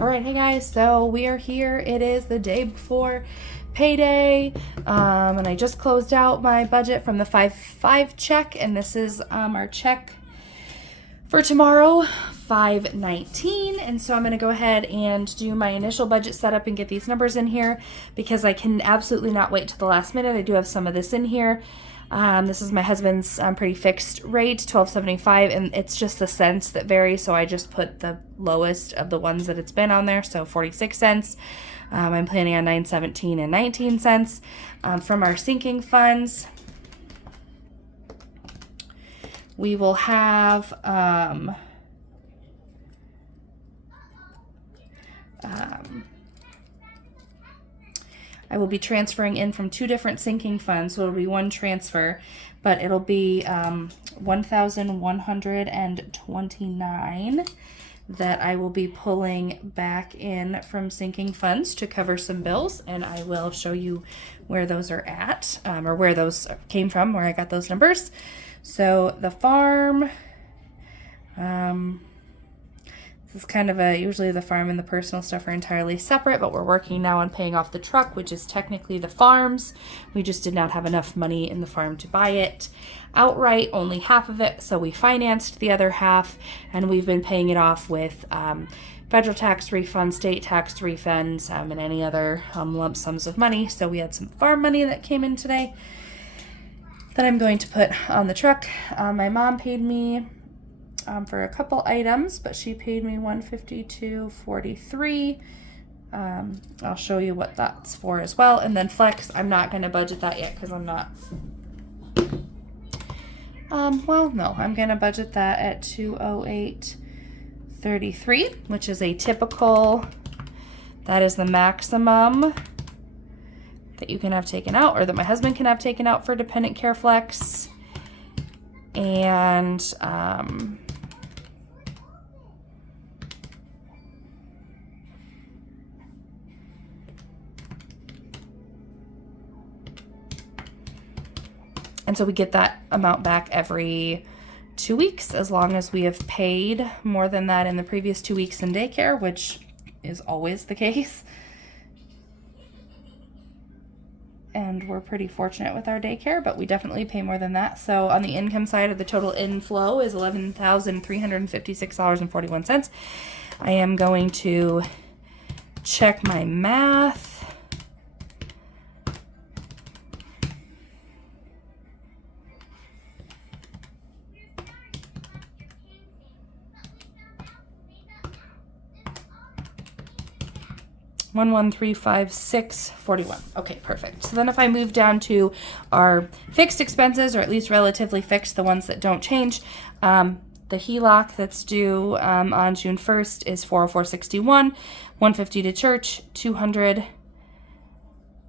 All right, hey guys, so we are here. It is the day before payday, and I just closed out my budget from the 5/5 check, and this is our check for tomorrow, 5/19. And so I'm going to go ahead and do my initial budget setup and get these numbers in here because I can absolutely not wait till the last minute. I do have some of this in here. This is my husband's pretty fixed rate, $12.75, and it's just the cents that vary, so I just put the lowest of the ones that it's been on there, so 46 cents. I'm planning on 9.17 and 19 cents. From our sinking funds, we will have I will be transferring in from two different sinking funds, so it'll be one transfer, but it'll be 1,129 that I will be pulling back in from sinking funds to cover some bills, and I will show you where those are at, or where those came from, where I got those numbers. So the farm, this is kind of usually the farm and the personal stuff are entirely separate, but we're working now on paying off the truck, which is technically the farm's. We just did not have enough money in the farm to buy it outright, only half of it, so we financed the other half, and we've been paying it off with federal tax refunds, state tax refunds, and any other lump sums of money. So we had some farm money that came in today that I'm going to put on the truck. My mom paid me for a couple items, but she paid me $152.43. I'll show you what that's for as well. And then flex, I'm not going to budget that yet because I'm not. Well, no, I'm going to budget that at $208.33, which is a typical. That is the maximum that you can have taken out, or that my husband can have taken out for dependent care flex. And so we get that amount back every 2 weeks, as long as we have paid more than that in the previous 2 weeks in daycare, which is always the case. And we're pretty fortunate with our daycare, but we definitely pay more than that. So on the income side of the total inflow is $11,356.41. I am going to check my math. $11356.41. Okay, perfect. So then if I move down to our fixed expenses, or at least relatively fixed, the ones that don't change, the HELOC that's due on June 1st is $404.61, $150 to church, $200.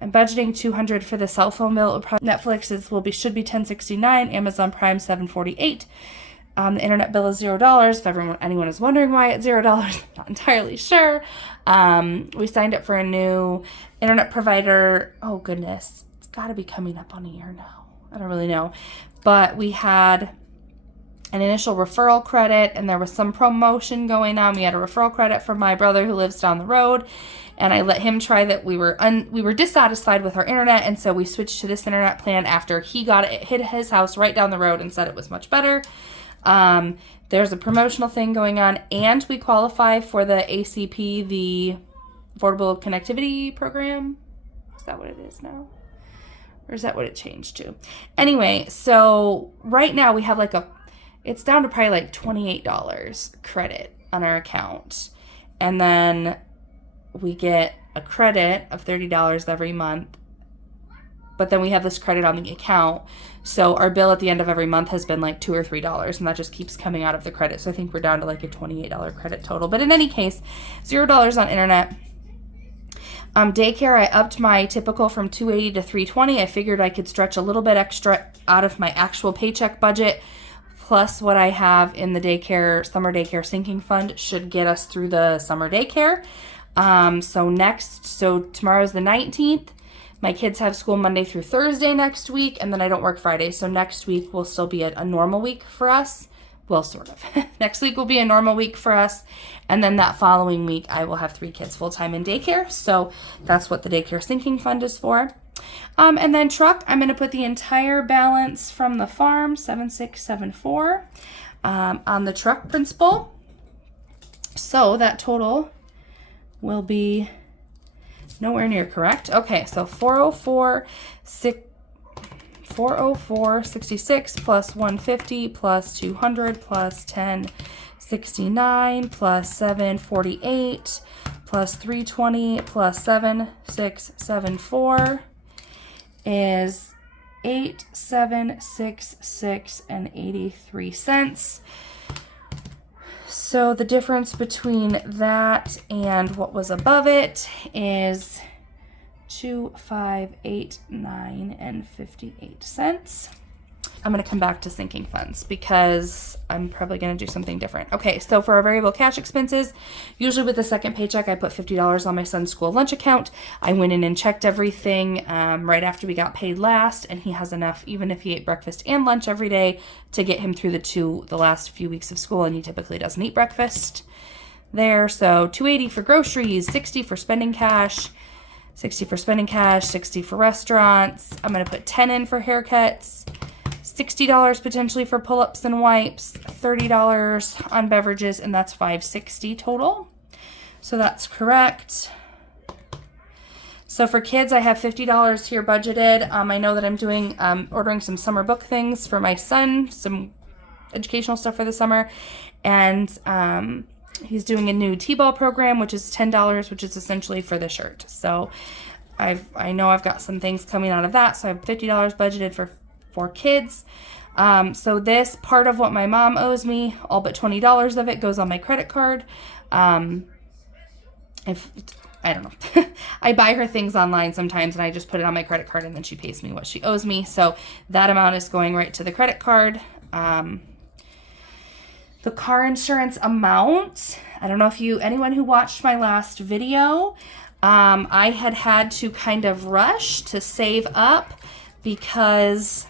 I'm budgeting $200 for the cell phone bill. Netflix should be $10.69, Amazon Prime $7.48. The internet bill is $0. If anyone is wondering why it's $0, not entirely sure. We signed up for a new internet provider. Oh goodness, it's got to be coming up on a year now. I don't really know, but we had an initial referral credit, and there was some promotion going on. We had a referral credit from my brother who lives down the road, and I let him try that. We were dissatisfied with our internet, and so we switched to this internet plan after he got it. It hit his house right down the road and said it was much better. There's a promotional thing going on, and we qualify for the ACP, the Affordable Connectivity Program. Is that what it is now? Or is that what it changed to? Anyway, so right now we have it's down to probably like $28 credit on our account. And then we get a credit of $30 every month. But then we have this credit on the account. So our bill at the end of every month has been like $2 or $3, and that just keeps coming out of the credit. So I think we're down to like a $28 credit total. But in any case, $0 on internet. Daycare, I upped my typical from $280 to $320. I figured I could stretch a little bit extra out of my actual paycheck budget, plus what I have in the summer daycare sinking fund should get us through the summer daycare. So tomorrow's the 19th. My kids have school Monday through Thursday next week, and then I don't work Friday. So next week will still be a normal week for us. Well, sort of. Next week will be a normal week for us. And then that following week, I will have 3 kids full-time in daycare. So that's what the daycare sinking fund is for. And then truck, I'm going to put the entire balance from the farm, 7674, on the truck principal. So that total will be nowhere near correct. Okay, so 404.66 plus 150 plus 200 plus 1069 plus 748 plus 320 plus 7674 is 8766 and 83 cents. So the difference between that and what was above it is 2,589 and 58 cents. I'm going to come back to sinking funds because I'm probably going to do something different. Okay, so for our variable cash expenses, usually with the second paycheck, I put $50 on my son's school lunch account. I went in and checked everything right after we got paid last, and he has enough, even if he ate breakfast and lunch every day, to get him through the last few weeks of school, and he typically doesn't eat breakfast there. So $280 for groceries, $60 for spending cash, $60 for spending cash, $60 for restaurants. I'm going to put $10 in for haircuts, $60 potentially for pull-ups and wipes, $30 on beverages, and that's $560 total. So that's correct. So for kids, I have $50 here budgeted. I know that I'm doing ordering some summer book things for my son, some educational stuff for the summer, and he's doing a new T-ball program, which is $10, which is essentially for the shirt. So I know I've got some things coming out of that, so I have $50 budgeted for kids. So this part of what my mom owes me, all but $20 of it goes on my credit card. If I don't know, I buy her things online sometimes and I just put it on my credit card and then she pays me what she owes me. So that amount is going right to the credit card. The car insurance amount, I don't know if anyone who watched my last video, I had to kind of rush to save up because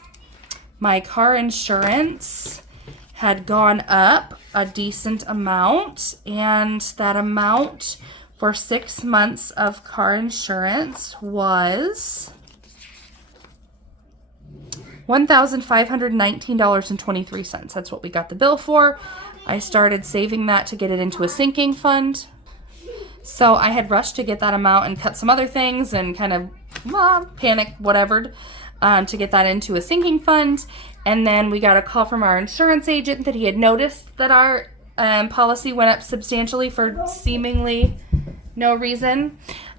my car insurance had gone up a decent amount, and that amount for 6 months of car insurance was $1,519.23. That's what we got the bill for. I started saving that to get it into a sinking fund. So I had rushed to get that amount and cut some other things and kind of panic, whatever, to get that into a sinking fund. And then we got a call from our insurance agent that he had noticed that our policy went up substantially for seemingly no reason,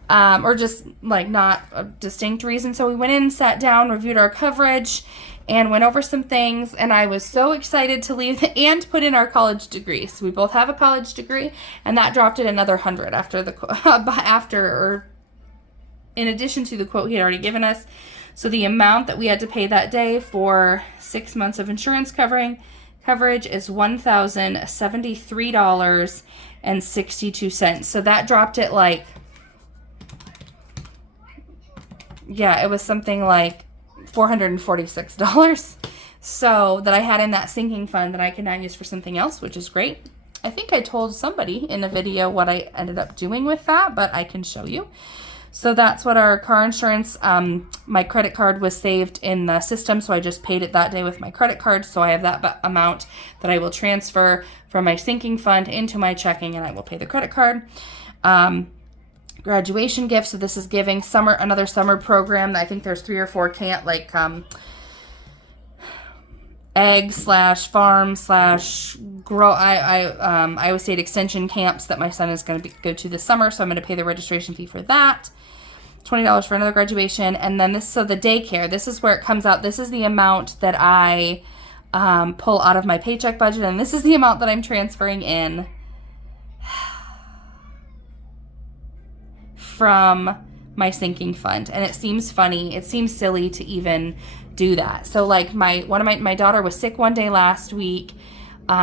or just like not a distinct reason. So we went in, sat down, reviewed our coverage, and went over some things. And I was so excited to leave and put in our college degree. So we both have a college degree, and that dropped it another $100 or in addition to the quote he had already given us. So the amount that we had to pay that day for 6 months of insurance coverage is $1,073.62. So that dropped it like, it was something like $446. So that I had in that sinking fund that I can now use for something else, which is great. I think I told somebody in a video what I ended up doing with that, but I can show you. So that's what our car insurance, my credit card was saved in the system, so I just paid it that day with my credit card. So I have that amount that I will transfer from my sinking fund into my checking, and I will pay the credit card. Graduation gift, so this is giving another summer program. I think there's 3 or 4 egg/farm/grow Iowa State Extension camps that my son is going to go to this summer, so I'm going to pay the registration fee for that. $20 for another graduation. And then the daycare, this is where it comes out. This is the amount that I pull out of my paycheck budget, and this is the amount that I'm transferring in from my sinking fund. And it seems funny, it seems silly to even do that. So like my daughter was sick one day last week.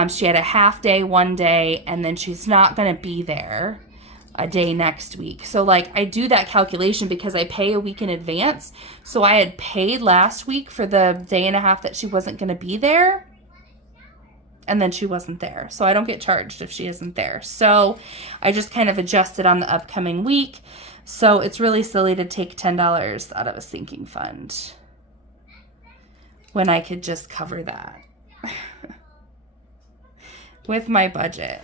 She had a half day one day, and then she's not going to be there a day next week. So like I do that calculation because I pay a week in advance. So I had paid last week for the day and a half that she wasn't going to be there. and then she wasn't there. So I don't get charged if she isn't there. So I just kind of adjusted on the upcoming week. So it's really silly to take $10 out of a sinking fund when I could just cover that with my budget.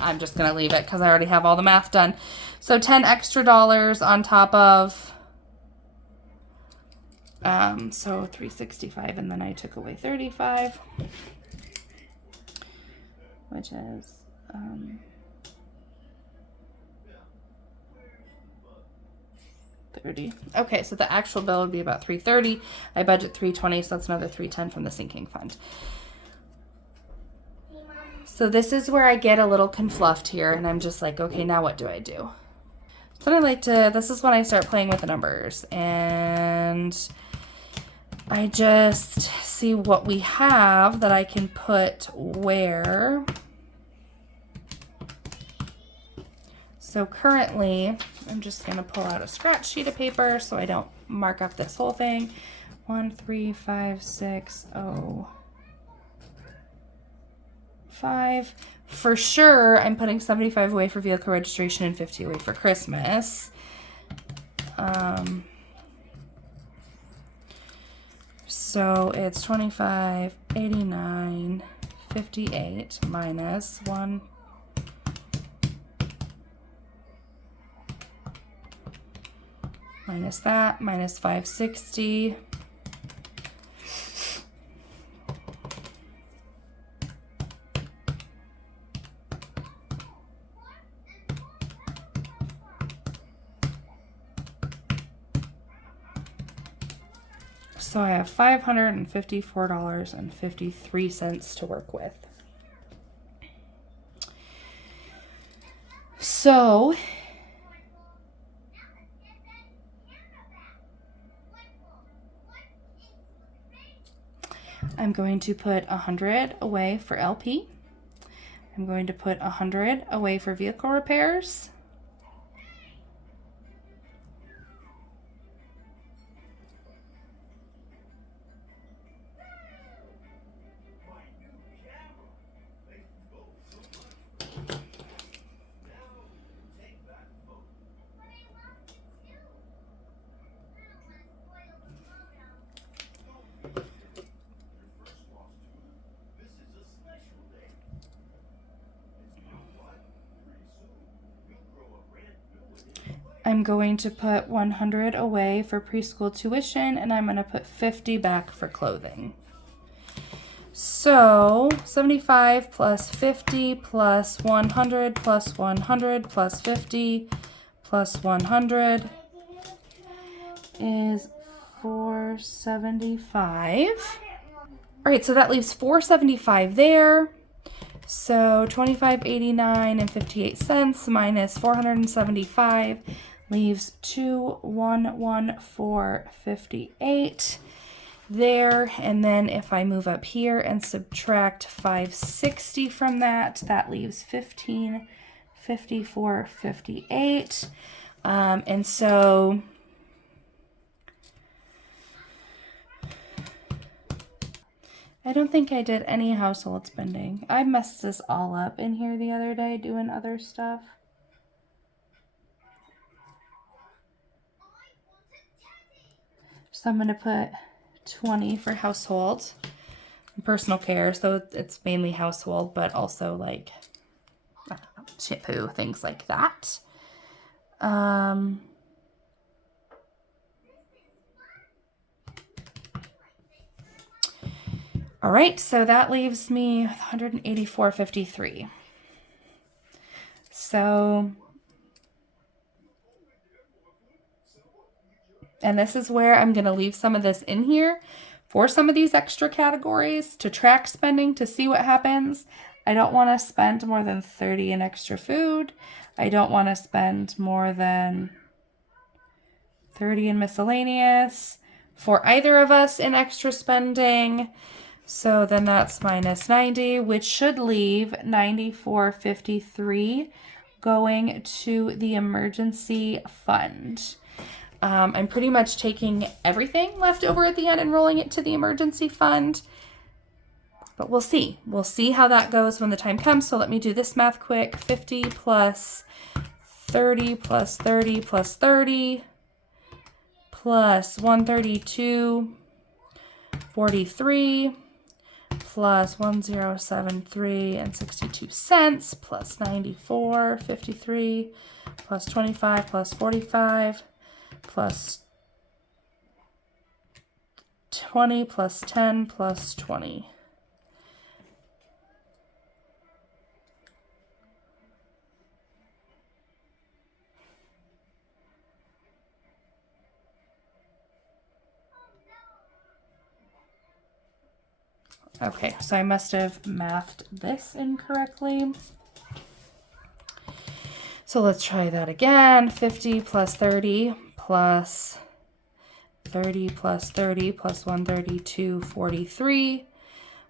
I'm just going to leave it because I already have all the math done. So $10 extra on top of, so 365, and then I took away 35, which is, 30. Okay, so the actual bill would be about 330. I budget 320, so that's another 310 from the sinking fund. So this is where I get a little confluffed here, and I'm just like, okay, now what do I do? So I like to, this is when I start playing with the numbers, and I just see what we have that I can put where. So currently, I'm just going to pull out a scratch sheet of paper so I don't mark up this whole thing. 1, 3, 5, 6, 0, 5. For sure, I'm putting 75 away for vehicle registration and 50 away for Christmas. So it's 25, 89, 58 minus 1. Minus that, minus 560. So I have $554.53 to work with. So I'm going to put 100 away for LP. I'm going to put 100 away for vehicle repairs. I'm going to put 100 away for preschool tuition, and I'm going to put 50 back for clothing. So 75 plus 50 plus 100 plus 100 plus 50 plus 100 is 475. All right, so that leaves 475 there. So 25.89 and 58 cents minus 475 leaves 2,114.58 there. And then if I move up here and subtract 560 from that, that leaves 1554.58. And so I don't think I did any household spending. I messed this all up in here the other day doing other stuff. So I'm going to put 20 for household and personal care. So it's mainly household, but also like shampoo, things like that. All right, so that leaves me 184.53. So, and this is where I'm going to leave some of this in here for some of these extra categories to track spending to see what happens. I don't want to spend more than 30 in extra food. I don't want to spend more than 30 in miscellaneous for either of us in extra spending. So then that's minus 90, which should leave 94.53 going to the emergency fund. I'm pretty much taking everything left over at the end and rolling it to the emergency fund. But we'll see. We'll see how that goes when the time comes. So let me do this math quick. 50 plus 30 plus 30 plus 30 plus 132, 43 plus 1073 and 62 cents plus 94, 53 plus 25 plus 45 plus 20 plus 10 plus 20. Okay, so I must have mathed this incorrectly. So let's try that again. 50 plus 30 plus 30 plus 30 plus 132, 43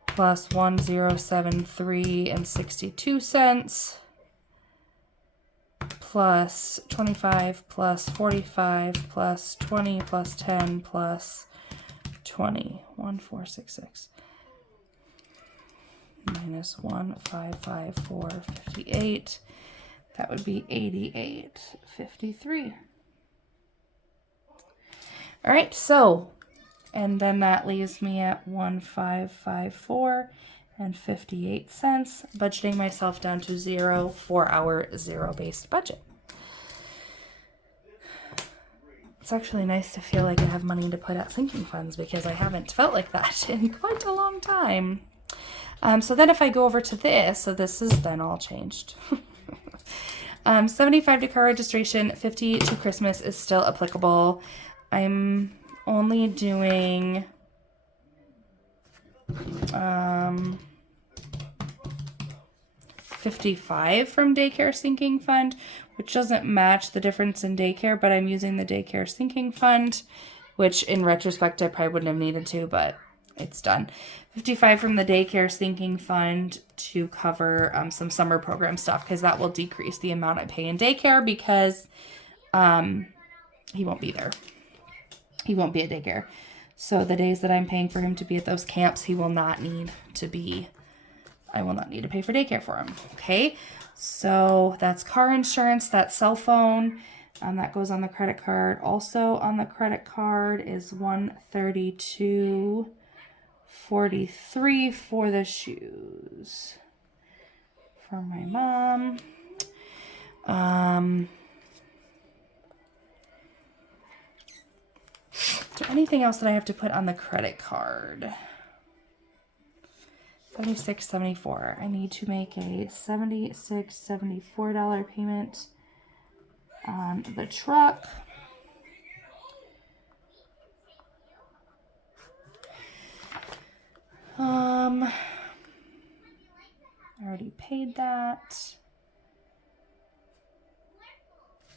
plus 1073 and 62 cents plus 25 plus 45 plus 20 plus 10 plus 20. 1466 minus 1554, 58. That would be 88.53. All right, so, and then that leaves me at 1554 and 58 cents, budgeting myself down to 0 for our zero-based budget. It's actually nice to feel like I have money to put at sinking funds because I haven't felt like that in quite a long time. So then if I go over to this, so this is then all changed. 75 to car registration, 50 to Christmas is still applicable. I'm only doing 55 from daycare sinking fund, which doesn't match the difference in daycare, but I'm using the daycare sinking fund, which in retrospect I probably wouldn't have needed to, but it's done. 55 from the daycare sinking fund to cover some summer program stuff, because that will decrease the amount I pay in daycare because he won't be there. He won't be at daycare. So the days that I'm paying for him to be at those camps, he will not need to be, I will not need to pay for daycare for him. Okay, so that's car insurance, that's cell phone, that goes on the credit card. Also on the credit card is 132.43 for the shoes for my mom. Is there anything else that I have to put on the credit card? $76.74. I need to make a $76.74 payment on the truck. I already paid that.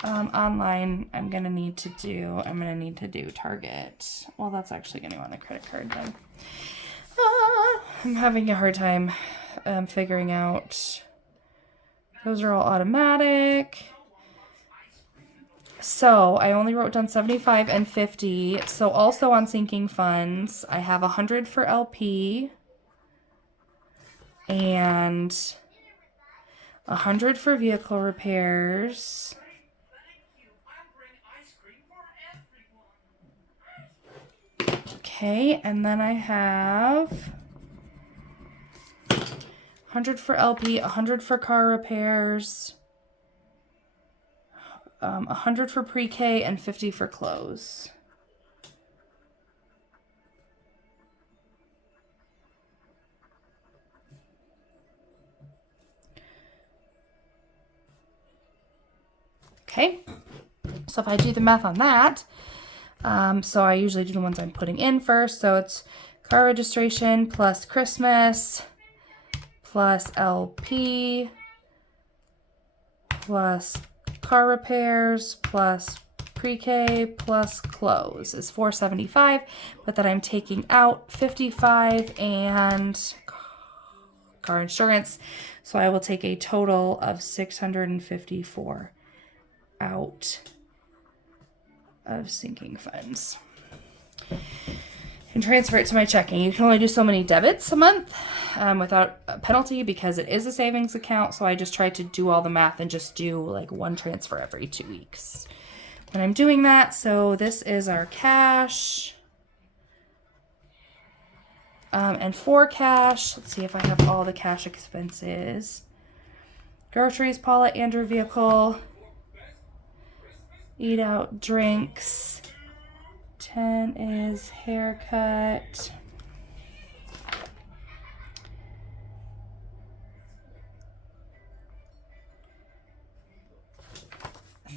Online, I'm gonna need to do Target. Well, that's actually gonna go on the credit card then. I'm having a hard time figuring out. Those are all automatic. So I only wrote down 75 and 50. So also on sinking funds, I have 100 for LP and 100 for vehicle repairs. Okay, and then I have 100 for LP, 100 for car repairs, 100 for pre-K, and 50 for clothes. Okay, so if I do the math on that, so I usually do the ones I'm putting in first. So it's car registration plus Christmas plus LP plus car repairs plus pre-K plus clothes is $475, but then I'm taking out $55 and car insurance. So I will take a total of $654 out of sinking funds. And transfer it to my checking. You can only do so many debits a month without a penalty because it is a savings account. So I just try to do all the math and just do like one transfer every 2 weeks when I'm doing that. So this is our cash. And for cash, let's see if I have all the cash expenses. Groceries, Paula, Andrew vehicle, eat out, drinks. 10 is haircut.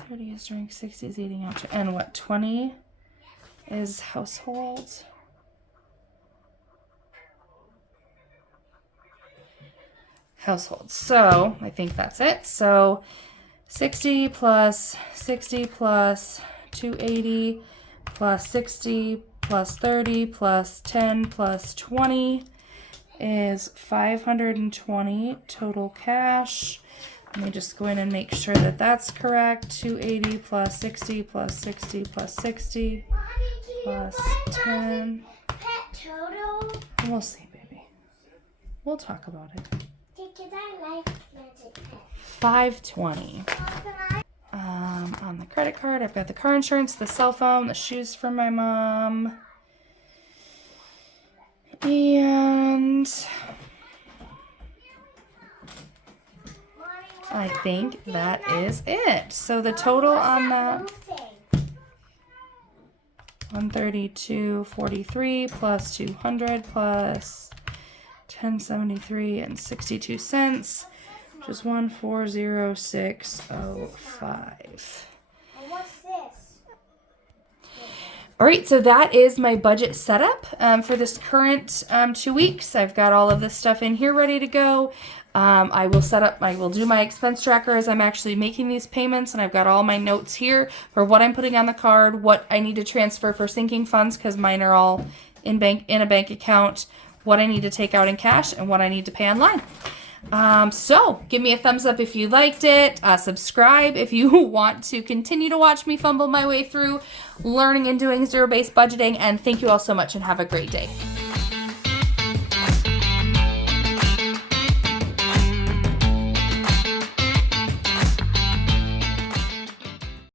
30 is drinks, 60 is eating out, and what, 20 is household. So I think that's it. So 60 plus 280 plus 60 plus 30 plus 10 plus 20 is 520 total cash. Let me just go in and make sure that that's correct. 280 plus 60 plus 60 plus 60 plus 10. We'll see, baby. We'll talk about it. 520. On the credit card, I've got the car insurance, the cell phone, the shoes for my mom, and I think that is it. So the total on that, 132.43 plus 200 plus 1073 and 62 cents, which is 140,605. What's this? All right, so that is my budget setup for this current 2 weeks. I've got all of this stuff in here ready to go. I will do my expense tracker as I'm actually making these payments, and I've got all my notes here for what I'm putting on the card, what I need to transfer for sinking funds because mine are all in a bank account, what I need to take out in cash, and what I need to pay online. So give me a thumbs up if you liked it. Subscribe if you want to continue to watch me fumble my way through learning and doing zero-based budgeting. And thank you all so much and have a great day.